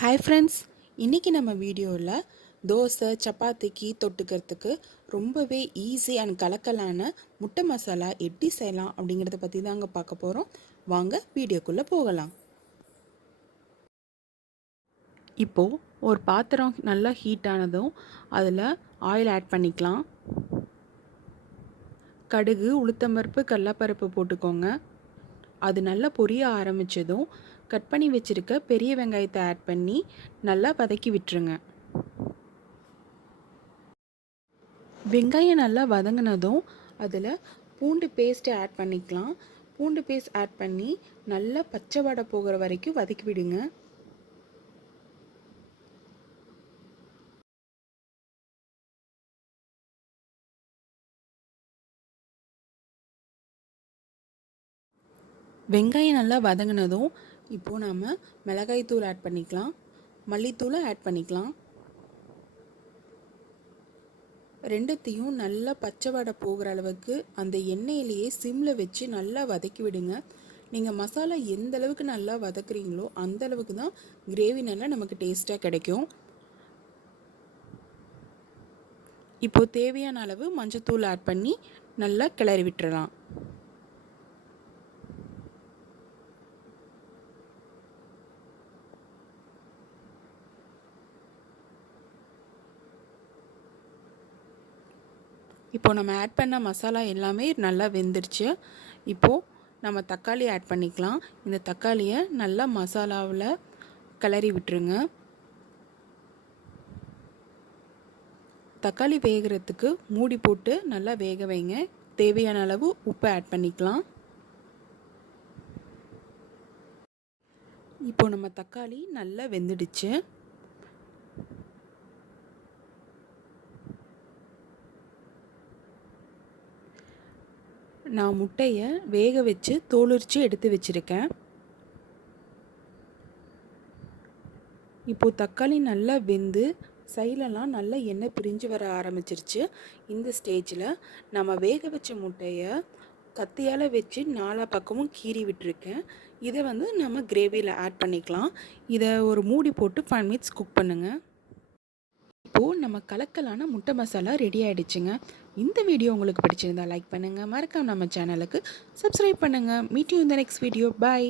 Hi friends, இன்றைக்கி நம்ம வீடியோவில் தோசை சப்பாத்திக்கு தொட்டுக்கிறதுக்கு ரொம்பவே ஈஸி அண்ட் கலக்கலான முட்டை மசாலா எப்படி செய்யலாம் அப்படிங்கிறத பற்றி தாங்க பார்க்க போகிறோம். வாங்க வீடியோக்குள்ளே போகலாம். இப்போது ஒரு பாத்திரம் நல்லா ஹீட் ஆனதும் அதில் ஆயில் ஆட் பண்ணிக்கலாம். கடுகு, உளுத்தம்பருப்பு, கடலைப்பருப்பு போட்டுக்கோங்க. அது நல்லா பொரிய ஆரம்பித்ததும் கட் பண்ணி வச்சுருக்க பெரிய வெங்காயத்தை ஆட் பண்ணி நல்லா வதக்கி விட்டுருங்க. வெங்காயம் நல்லா வதங்கினதும் அதில் பூண்டு பேஸ்ட்டை ஆட் பண்ணிக்கலாம். பூண்டு பேஸ்ட் ஆட் பண்ணி நல்லா பச்சை வடை போகிற வரைக்கும் வதக்கி விடுங்க. வெங்காயம் நல்லா வதங்கினதும் இப்போது நாம் மிளகாய்த்தூள் ஆட் பண்ணிக்கலாம், மல்லித்தூளை ஆட் பண்ணிக்கலாம். ரெண்டுத்தையும் நல்லா பச்சை வடை போகிற அளவுக்கு அந்த எண்ணெயிலேயே சிம்மில் வச்சு நல்லா வதக்கி விடுங்க. நீங்கள் மசாலா எந்த அளவுக்கு நல்லா வதக்குறீங்களோ அந்த அளவுக்கு தான் கிரேவி நல்லா நமக்கு டேஸ்ட்டாக கிடைக்கும். இப்போது தேவையான அளவு மஞ்சத்தூள் ஆட் பண்ணி நல்லா கிளறி விட்டுறலாம். இப்போது நம்ம ஆட் பண்ண மசாலா எல்லாமே நல்லா வெந்துருச்சு. இப்போது நம்ம தக்காளி ஆட் பண்ணிக்கலாம். இந்த தக்காளியை நல்லா மசாலாவில் கிளறி விட்டுருங்க. தக்காளி வேகிறதுக்கு மூடி போட்டு நல்லா வேக வைங்க. தேவையான அளவு உப்பு ஆட் பண்ணிக்கலாம். இப்போது நம்ம தக்காளி நல்லா வெந்துடுச்சு. நான் முட்டையை வேக வச்சு தோலுரித்து எடுத்து வச்சுருக்கேன். இப்போது தக்காளி நல்லா வெந்து சைலெல்லாம் நல்லா எண்ணெய் பிரிஞ்சு வர ஆரம்பிச்சிருச்சு. இந்த ஸ்டேஜில் நம்ம வேக வச்ச முட்டையை கத்தியால் வச்சு நாலா பக்கமும் கீறி விட்டுருக்கேன். இதை நம்ம கிரேவியில் ஆட் பண்ணிக்கலாம். இதை ஒரு மூடி போட்டு 5 மினிட்ஸ் குக் பண்ணுங்கள். இப்போது நம்ம கலக்கலான முட்டை மசாலா ரெடி ஆகிடுச்சுங்க. இந்த வீடியோ உங்களுக்கு பிடிச்சிருந்தா லைக் பண்ணுங்கள், மறக்காம நம்ம சேனலுக்கு சப்ஸ்கிரைப் பண்ணுங்கள். Meet you in the next video. Bye.